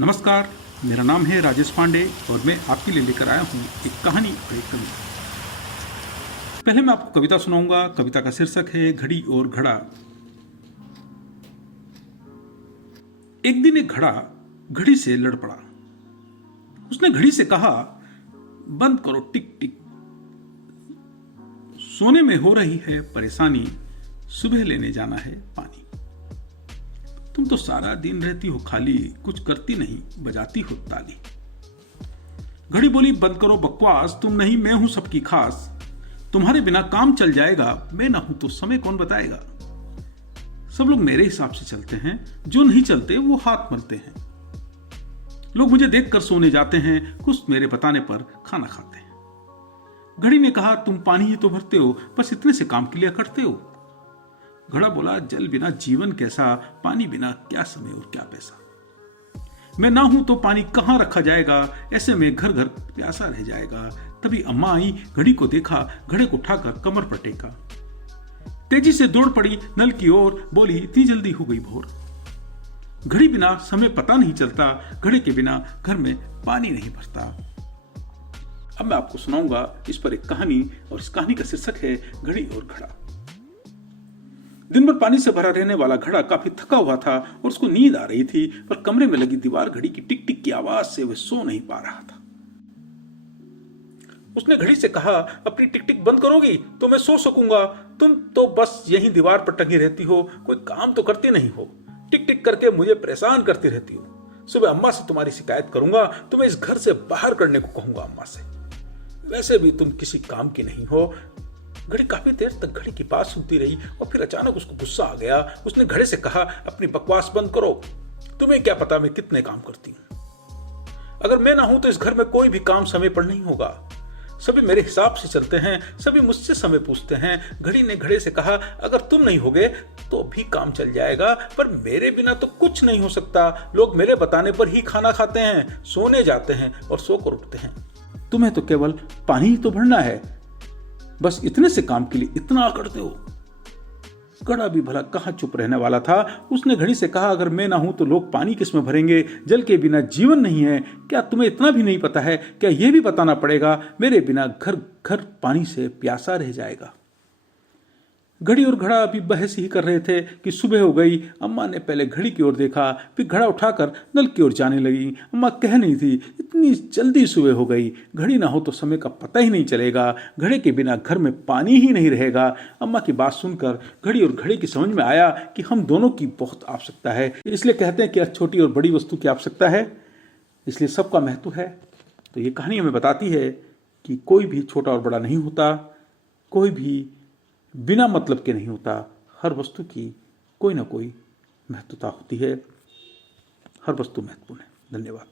नमस्कार, मेरा नाम है राजेश पांडे और मैं आपके लिए लेकर आया हूँ एक कहानी और एक कविता। पहले मैं आपको कविता सुनाऊंगा। कविता का शीर्षक है घड़ी और घड़ा। एक दिन एक घड़ा घड़ी से लड़ पड़ा। उसने घड़ी से कहा, बंद करो टिक टिक, सोने में हो रही है परेशानी, सुबह लेने जाना है पानी। तुम तो सारा दिन रहती हो खाली, कुछ करती नहीं, बजाती हो ताली। घड़ी बोली, बंद करो बकवास, तुम नहीं मैं हूं सबकी खास। तुम्हारे बिना काम चल जाएगा, मैं ना हूं तो समय कौन बताएगा। सब लोग मेरे हिसाब से चलते हैं, जो नहीं चलते वो हाथ मलते हैं। लोग मुझे देखकर सोने जाते हैं, कुछ मेरे बताने पर खाना खाते हैं। घड़ी ने कहा, तुम पानी ही तो भरते हो, बस इतने से काम के लिए करते हो। घड़ा बोला, जल बिना जीवन कैसा, पानी बिना क्या समय और क्या पैसा। मैं ना हूं तो पानी कहां रखा जाएगा, ऐसे में घर घर प्यासा रह जाएगा। तभी अम्मा आई, घड़ी को देखा, घड़े को उठाकर कमर पर टेका। तेजी से दौड़ पड़ी नल की ओर, बोली, इतनी जल्दी हो गई भोर। घड़ी बिना समय पता नहीं चलता, घड़े के बिना घर में पानी नहीं भरता। अब मैं आपको सुनाऊंगा इस पर एक कहानी, और इस कहानी का शीर्षक है घड़ी और घड़ा। दिन भर पानी से भरा रहने वाला घड़ा काफी थका हुआ था और उसको नींद आ रही थी, पर कमरे में लगी दीवार घड़ी की टिक टिक की आवाज से वह सो नहीं पा रहा था। उसने घड़ी से कहा, अपनी टिक टिक बंद करोगी तो मैं सो सकूंगा। तुम तो बस यहीं दीवार पर टंगी रहती हो, कोई काम तो करती नहीं हो। टिक टिक करके मुझे परेशान करती रहती हो। सुबह अम्मा से तुम्हारी शिकायत करूंगा, तुम्हें इस घर से बाहर करने को कहूंगा अम्मा से। वैसे भी तुम किसी काम की नहीं हो। घड़ी काफी देर तक घड़ी की बात सुनती रही और फिर अचानक उसको गुस्सा आ गया। उसने घड़ी से कहा, अपनी बकवास बंद करो, तुम्हें क्या पता मैं कितने काम करती हूं। अगर मैं ना हूं तो इस घर में कोई भी काम समय पर नहीं होगा। सभी मेरे हिसाब से चलते हैं, सभी मुझसे समय पूछते हैं। घड़ी ने घड़े से कहा, अगर तुम नहीं होगे तो भी काम चल जाएगा, पर मेरे बिना तो कुछ नहीं हो सकता। लोग मेरे बताने पर ही खाना खाते हैं, सोने जाते हैं और सोकर उठते हैं। तुम्हें तो केवल पानी ही तो भरना है, बस इतने से काम के लिए इतना करते हो। घड़ा भी भला कहां चुप रहने वाला था। उसने घड़ी से कहा, अगर मैं ना हूं तो लोग पानी किसमें भरेंगे। जल के बिना जीवन नहीं है। क्या तुम्हें इतना भी नहीं पता है? क्या यह भी बताना पड़ेगा, मेरे बिना घर घर पानी से प्यासा रह जाएगा। घड़ी और घड़ा अभी बहस ही कर रहे थे कि सुबह हो गई। अम्मा ने पहले घड़ी की ओर देखा, फिर घड़ा उठाकर नल की ओर जाने लगी। अम्मा कह नहीं थी, इतनी जल्दी सुबह हो गई, घड़ी ना हो तो समय का पता ही नहीं चलेगा, घड़े के बिना घर में पानी ही नहीं रहेगा। अम्मा की बात सुनकर घड़ी और घड़े की समझ में आया कि हम दोनों की बहुत आवश्यकता है। इसलिए कहते हैं कि छोटी और बड़ी वस्तु की आवश्यकता है, इसलिए सबका महत्व है। तो ये कहानी हमें बताती है कि कोई भी छोटा और बड़ा नहीं होता, कोई भी बिना मतलब के नहीं होता। हर वस्तु की कोई ना कोई महत्वता होती है। हर वस्तु महत्वपूर्ण है। धन्यवाद।